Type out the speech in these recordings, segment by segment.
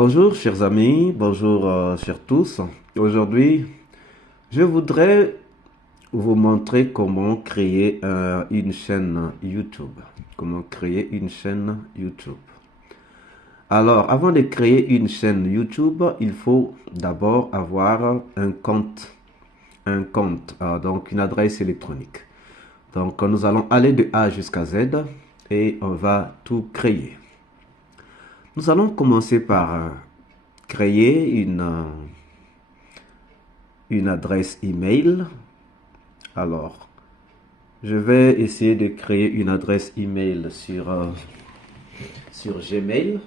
Bonjour chers amis, bonjour chers tous. Aujourd'hui, je voudrais vous montrer comment créer une chaîne YouTube. Comment créer une chaîne YouTube. Alors, avant de créer une chaîne YouTube, il faut d'abord avoir un compte. Donc une adresse électronique. Donc, nous allons aller de A jusqu'à Z et on va tout créer. Nous allons commencer par créer une adresse email. Alors, je vais essayer de créer une adresse email sur Gmail.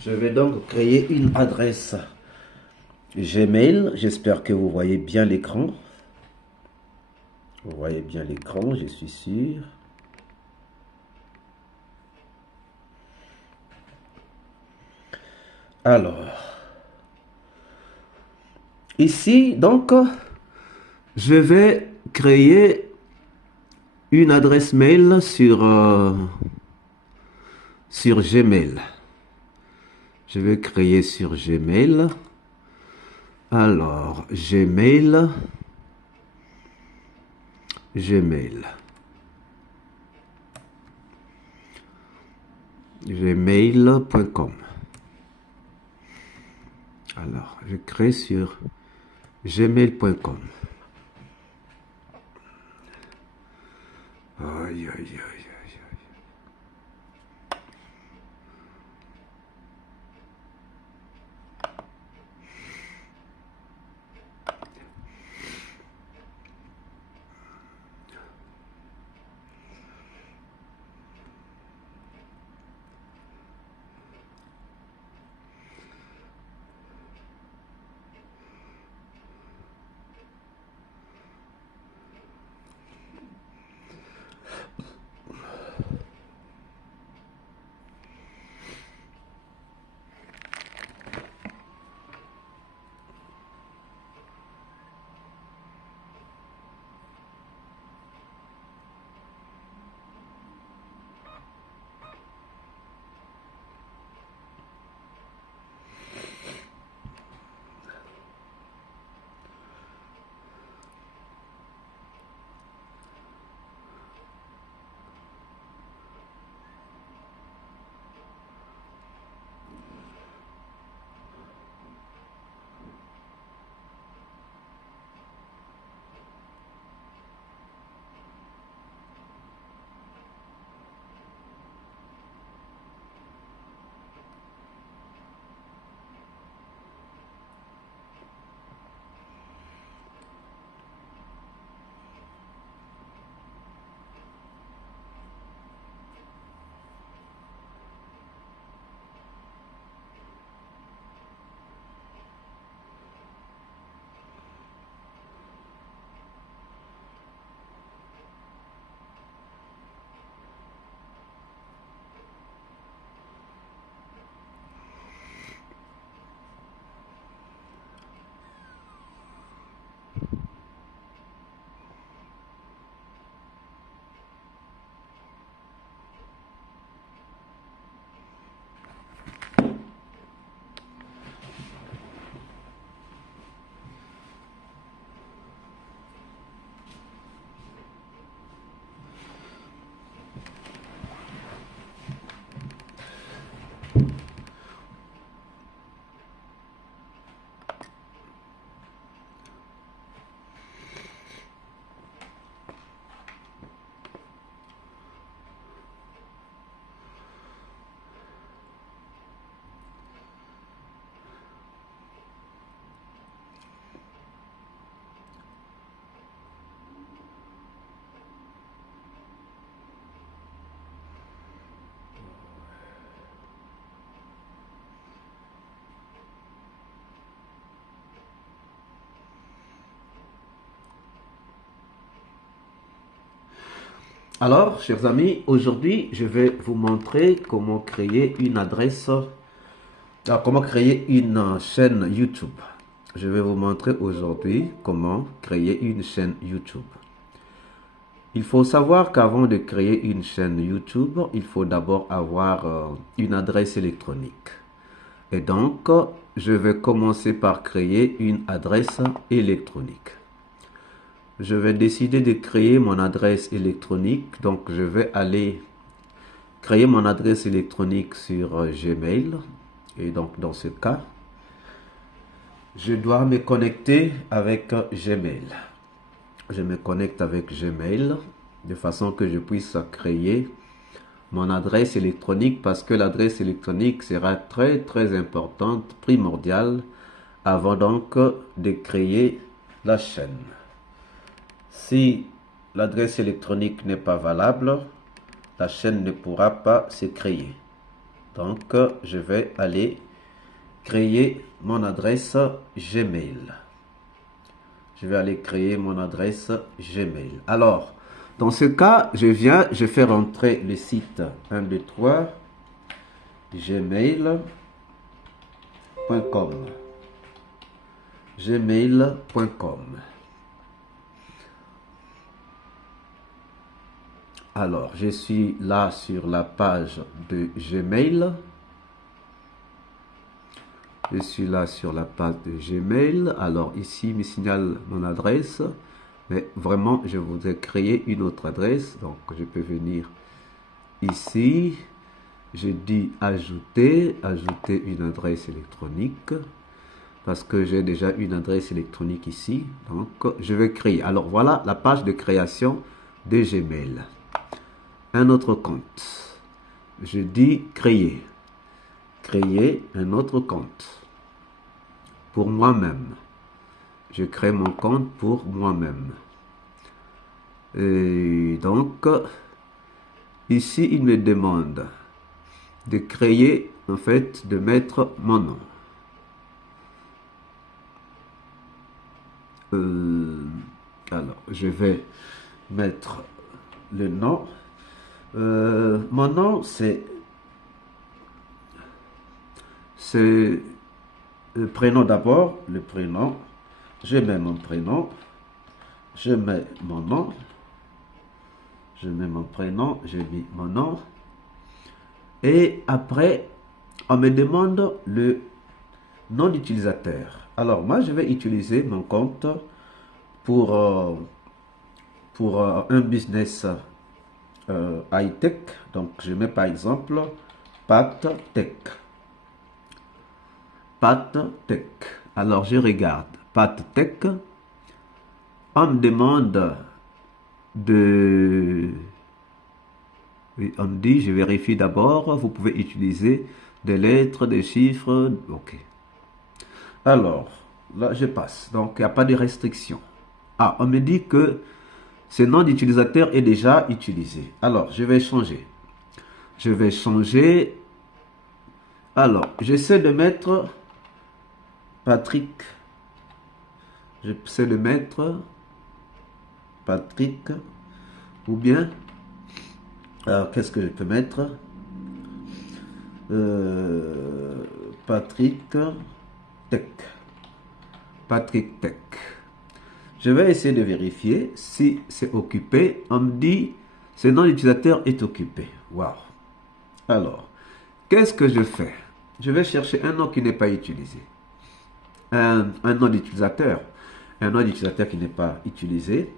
Je vais donc créer une adresse Gmail. J'espère que vous voyez bien l'écran. Vous voyez bien l'écran, je suis sûr. Alors, ici, donc, je vais créer une adresse mail sur Gmail. Je vais créer sur Gmail. Alors, Gmail. Gmail.com. Alors, je crée sur gmail.com. Aïe, aïe, aïe, aïe, aïe. Alors, chers amis, aujourd'hui, je vais vous montrer comment créer une adresse, comment créer une chaîne YouTube. je vais vous montrer aujourd'hui comment créer une chaîne YouTube. Il faut savoir qu'avant de créer une chaîne YouTube, il faut d'abord avoir une adresse électronique. Et donc, je vais commencer par créer une adresse électronique. Je vais décider de créer mon adresse électronique. Donc, je vais aller créer mon adresse électronique sur Gmail. Et donc, dans ce cas, je dois me connecter avec Gmail. Je me connecte avec Gmail de façon que je puisse créer mon adresse électronique parce que l'adresse électronique sera très importante, primordiale avant donc de créer la chaîne. Si l'adresse électronique n'est pas valable, la chaîne ne pourra pas se créer. Donc, je vais aller créer mon adresse Gmail. Je vais aller créer mon adresse Gmail. Alors, dans ce cas, je fais rentrer le site 123 gmail.com. Gmail.com. Alors, je suis là sur la page de Gmail. Je suis là sur la page de Gmail. Alors, ici, il me signale mon adresse. Mais vraiment, je voudrais créer une autre adresse. Donc, je peux venir ici. Je dis ajouter une adresse électronique. Parce que j'ai déjà une adresse électronique ici. Donc, je vais créer. Alors, voilà la page de création de Gmail. Un autre compte. Je dis créer. Créer un autre compte. Pour moi-même. Je crée mon compte pour moi-même. Et donc, ici, il me demande de créer, en fait, de mettre mon nom. Alors, je vais mettre le nom. Mon nom, c'est le prénom d'abord, le prénom. Je mets mon prénom. Je mets mon nom. Je mets mon prénom. Je mets mon nom. Et après, on me demande le nom d'utilisateur. Alors, moi, je vais utiliser mon compte pour un business high-tech. Donc, je mets par exemple Pat Tech. Pat Tech. Alors, je regarde Pat Tech. On me demande de... Oui, on me dit, je vérifie d'abord. Vous pouvez utiliser des lettres, des chiffres. OK. Alors, là, je passe. Donc, il n'y a pas de restriction. Ah, on me dit que ce nom d'utilisateur est déjà utilisé. Alors, je vais changer. Je vais changer. Alors, j'essaie de mettre Patrick. J'essaie de mettre Patrick. Ou bien, alors, qu'est-ce que je peux mettre? Patrick Tech. Patrick Tech. Je vais essayer de vérifier si c'est occupé. On me dit, ce nom d'utilisateur est occupé. Wow. Alors, qu'est-ce que je fais? Je vais chercher un nom qui n'est pas utilisé. Un nom d'utilisateur. Un nom d'utilisateur qui n'est pas utilisé.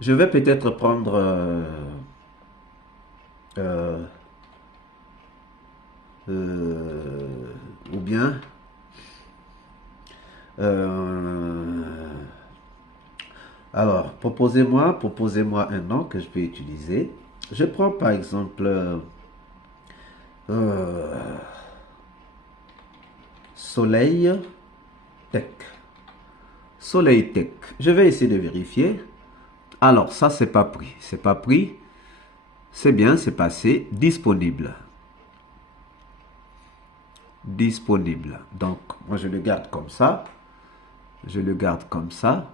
Je vais peut-être prendre... ou bien... alors, proposez-moi un nom que je peux utiliser. Je prends par exemple Soleil Tech. Soleil Tech. Je vais essayer de vérifier. Alors, ça, c'est pas pris. C'est pas pris. C'est bien, c'est passé. Disponible. Disponible. Donc, moi, je le garde comme ça. Je le garde comme ça.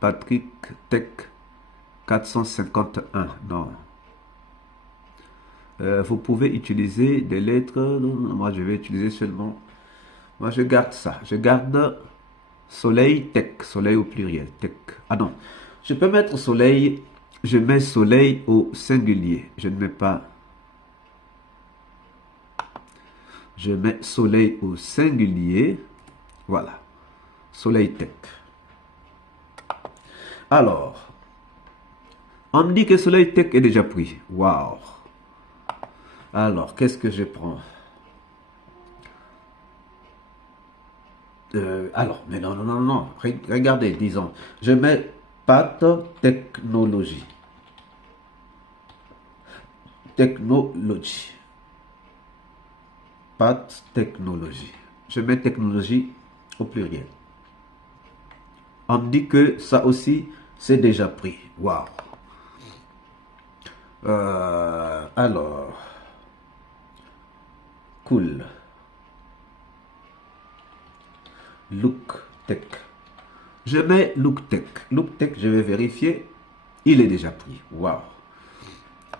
Patrick Tech 451. Non. Vous pouvez utiliser des lettres. Moi, je vais utiliser seulement. Moi, je garde ça. Je garde soleil, tech. Soleil au pluriel. Tech. Ah non. Je peux mettre soleil. Je mets soleil au singulier. Je ne mets pas. Je mets soleil au singulier. Voilà. Soleil tech. Alors, on me dit que soleil tech est déjà pris. Waouh. Alors, qu'est-ce que je prends? Alors, mais non, non, non, non. Regardez, disons, je mets pâte technologie. Technologie. Pâte technologie. Je mets technologie au pluriel. On me dit que ça aussi, c'est déjà pris. Waouh. Alors, cool. Look Tech. Je mets Look Tech. Look Tech, je vais vérifier. Il est déjà pris. Waouh.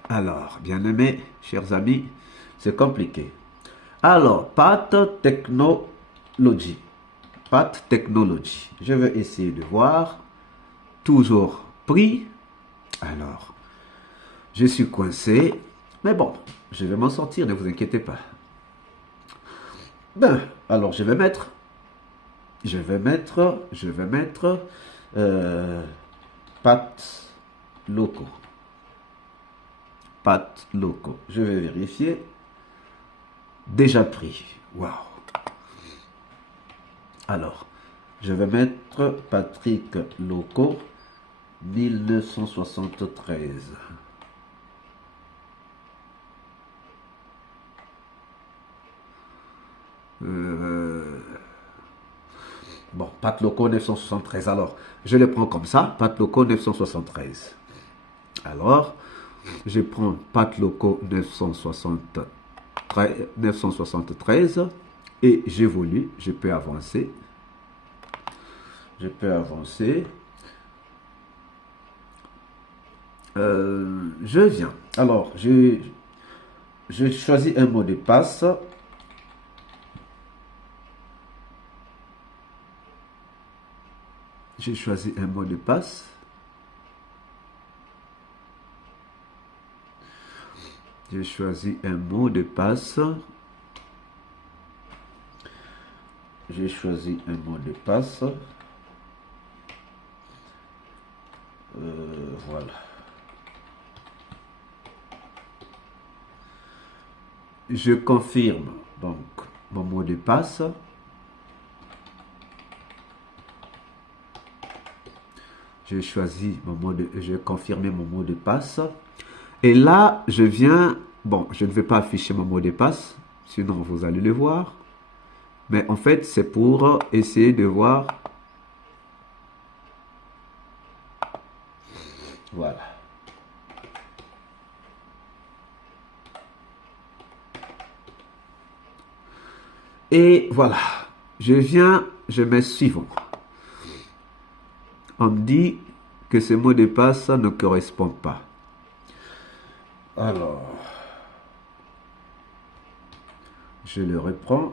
Alors, bien aimés, chers amis, c'est compliqué. Alors, Path Technology. Path Technology. Je vais essayer de voir. Toujours pris. Alors, je suis coincé. Mais bon, je vais m'en sortir, ne vous inquiétez pas. Ben, alors je vais mettre pâtes locaux. Pâtes locaux. Je vais vérifier. Déjà pris. Waouh. Alors, je vais mettre Patrick Locaux 1973. Bon, Pat Loco 973. Alors, je le prends comme ça. Pat Loco 973. Alors, je prends Pat Loco 973 et j'évolue. Je peux avancer. Je peux avancer. Je viens. Alors, je choisis un mot de passe. J'ai choisi un mot de passe. J'ai choisi un mot de passe. J'ai choisi un mot de passe. Voilà. Je confirme donc mon mot de passe. J'ai choisi mon mot de, j'ai confirmé mon mot de passe. Et là, je viens, bon, je ne vais pas afficher mon mot de passe, sinon vous allez le voir. Mais en fait, c'est pour essayer de voir. Voilà. Et voilà. Je viens, je mets suivant. On me dit que ce mot de passe ne correspond pas. Alors, je le reprends.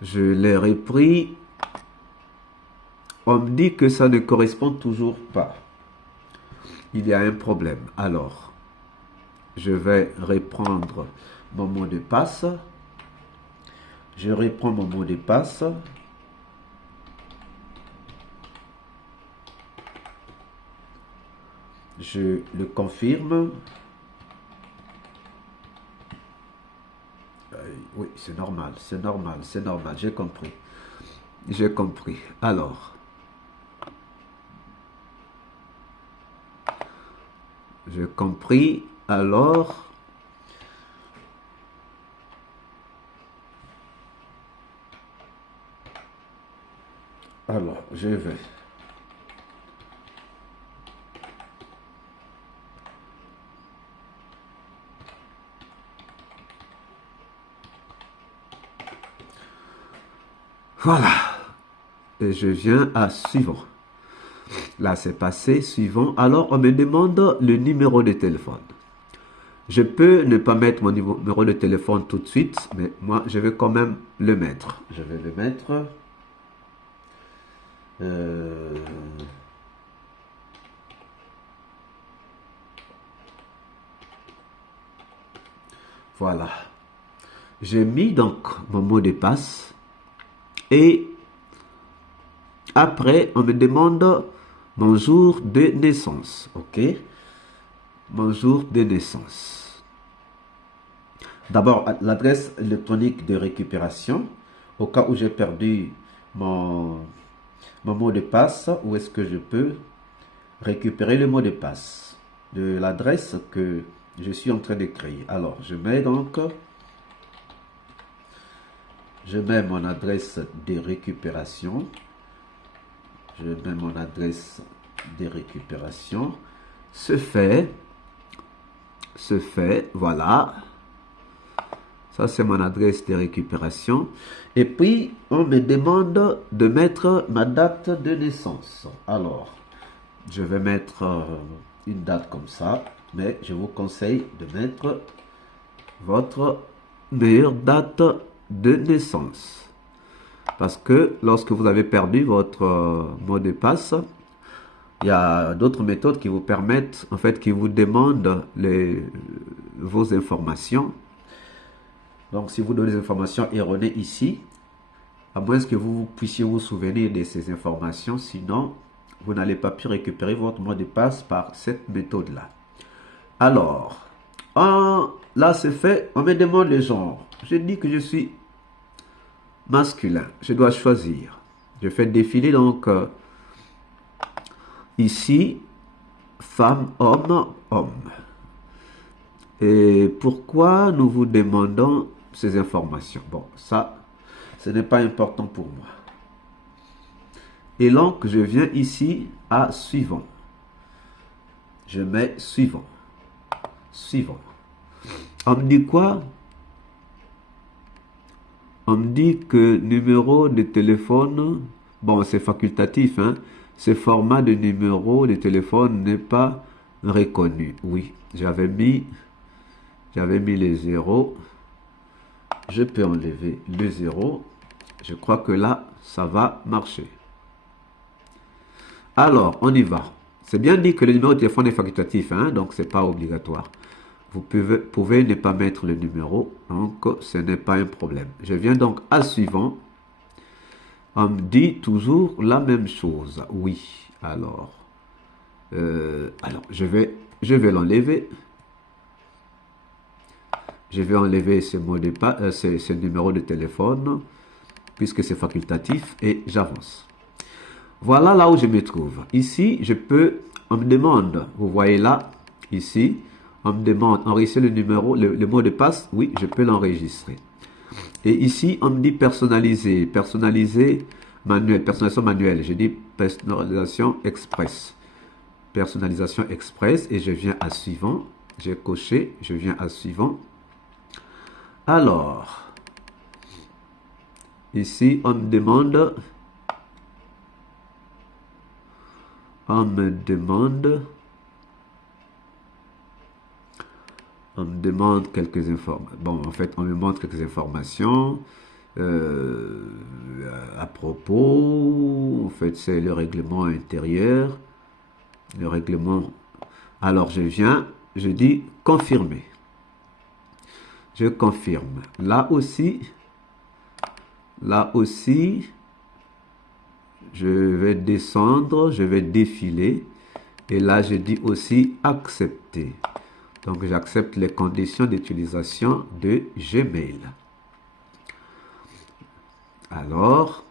Je l'ai repris. On me dit que ça ne correspond toujours pas. Il y a un problème. Alors, je vais reprendre mon mot de passe. Je reprends mon mot de passe. Je le confirme. Oui, c'est normal, c'est normal, c'est normal, j'ai compris. J'ai compris. Alors, j'ai compris. Alors, je vais. Voilà. Et je viens à suivant. Là, c'est passé, suivant. Alors, on me demande le numéro de téléphone. Je peux ne pas mettre mon numéro de téléphone tout de suite, mais moi, je vais quand même le mettre. Je vais le mettre. Euh, voilà. J'ai mis donc mon mot de passe et après, on me demande mon jour de naissance. OK? Mon jour de naissance. D'abord, l'adresse électronique de récupération. Au cas où j'ai perdu mon mot de passe, où est-ce que je peux récupérer le mot de passe de l'adresse que je suis en train de créer. Alors, je mets mon adresse de récupération. Je mets mon adresse de récupération. Ce fait, voilà. Ça, c'est mon adresse de récupération. Et puis, on me demande de mettre ma date de naissance. Alors, je vais mettre une date comme ça, mais je vous conseille de mettre votre meilleure date de naissance. Parce que lorsque vous avez perdu votre mot de passe, il y a d'autres méthodes qui vous permettent, en fait, qui vous demandent vos informations. Donc, si vous donnez des informations erronées ici, à moins que vous puissiez vous souvenir de ces informations, sinon, vous n'allez pas pu récupérer votre mot de passe par cette méthode-là. Alors, là, c'est fait. On me demande le genre. Je dis que je suis masculin. Je dois choisir. Je fais défiler donc ici, femme, homme, homme. Et pourquoi nous vous demandons ces informations? Bon, ça, ce n'est pas important pour moi. Et donc, je viens ici à suivant. Je mets suivant. Suivant. On me dit quoi? On me dit que numéro de téléphone, bon, c'est facultatif, hein? Ce format de numéro de téléphone n'est pas reconnu. Oui, j'avais mis les zéros. Je peux enlever le zéro. Je crois que là, ça va marcher. Alors, on y va. C'est bien dit que le numéro de téléphone est facultatif, hein, donc c'est pas obligatoire. Vous pouvez ne pas mettre le numéro, donc ce n'est pas un problème. Je viens donc à suivant. On me dit toujours la même chose. Oui, alors je vais l'enlever. Je vais enlever ce mot de passe, ce numéro de téléphone, puisque c'est facultatif, et j'avance. Voilà là où je me trouve. Ici, on me demande, vous voyez là, ici, on me demande enregistrer le numéro, le mot de passe. Oui, je peux l'enregistrer. Et ici, on me dit personnaliser. Personnaliser manuel, personnalisation manuelle. Je dis personnalisation express. Personnalisation express et je viens à suivant. J'ai coché, je viens à suivant. Alors, ici, on me demande quelques informations. Bon, en fait, on me montre quelques informations à propos. En fait, c'est le règlement intérieur. Le règlement. Alors, je dis confirmer. Je confirme. Là aussi, je vais descendre, je vais défiler. Et là, je dis aussi accepter. Donc, j'accepte les conditions d'utilisation de Gmail. Alors,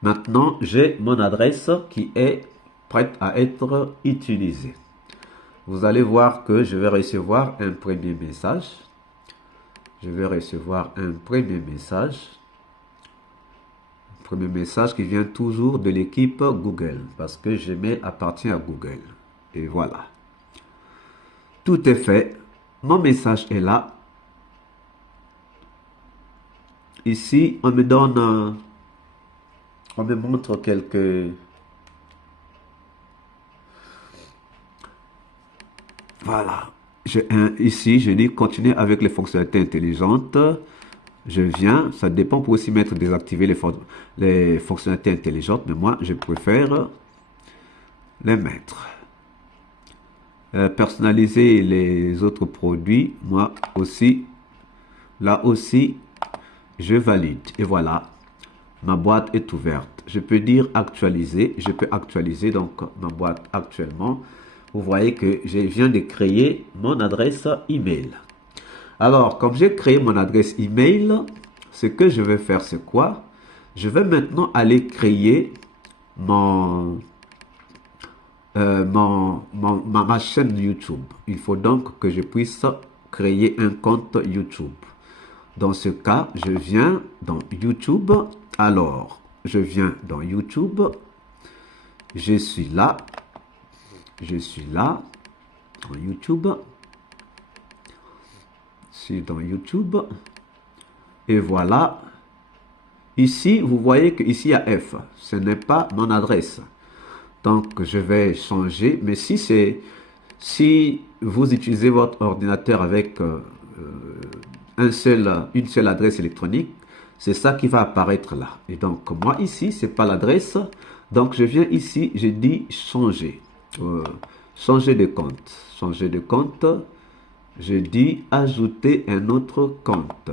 maintenant, j'ai mon adresse qui est prête à être utilisée. Vous allez voir que je vais recevoir un premier message. Je vais recevoir un premier message. Un premier message qui vient toujours de l'équipe Google, parce que Gmail appartient à Google. Et voilà. Tout est fait. Mon message est là. Ici, on me donne On me montre quelques... Voilà. Ici, je dis continuer avec les fonctionnalités intelligentes. Je viens, ça dépend pour aussi mettre désactiver les fonctionnalités intelligentes, mais moi, je préfère les mettre. Personnaliser les autres produits, moi aussi, là aussi, je valide. Et voilà, ma boîte est ouverte. Je peux dire actualiser, je peux actualiser donc ma boîte actuellement. Vous voyez que je viens de créer mon adresse email. Alors, comme j'ai créé mon adresse email, ce que je vais faire, c'est quoi? Je vais maintenant aller créer ma chaîne YouTube. Il faut donc que je puisse créer un compte YouTube. Dans ce cas, je viens dans YouTube. Alors, je viens dans YouTube. Je suis là. Je suis là. Dans YouTube. Je suis dans YouTube. Et voilà. Ici, vous voyez qu'ici, il y a F. Ce n'est pas mon adresse. Donc, je vais changer. Mais si vous utilisez votre ordinateur avec une seule adresse électronique, c'est ça qui va apparaître là. Et donc, moi ici, c'est pas l'adresse. Donc, je viens ici, je dis changer. Changer de compte. Changer de compte. Je dis ajouter un autre compte.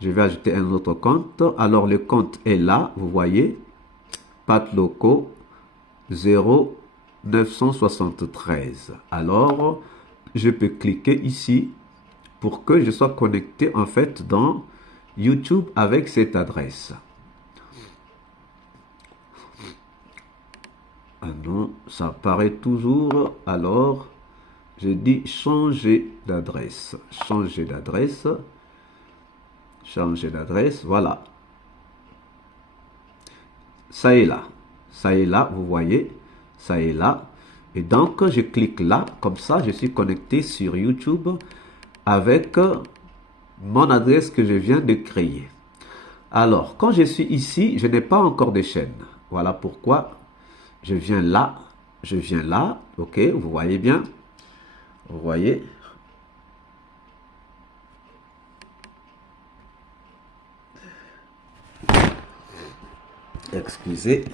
Je vais ajouter un autre compte. Alors, le compte est là, vous voyez. Patloco 0973. Alors, je peux cliquer ici pour que je sois connecté en fait dans YouTube avec cette adresse. Ah non, ça apparaît toujours. Alors, je dis changer d'adresse. Changer d'adresse. Changer d'adresse. Voilà. Ça est là. Ça est là, vous voyez. Ça est là. Et donc, je clique là. Comme ça, je suis connecté sur YouTube avec mon adresse que je viens de créer. Alors, quand je suis ici, je n'ai pas encore de chaîne. Voilà pourquoi je viens là. Je viens là. OK, vous voyez bien. Vous voyez. Excusez.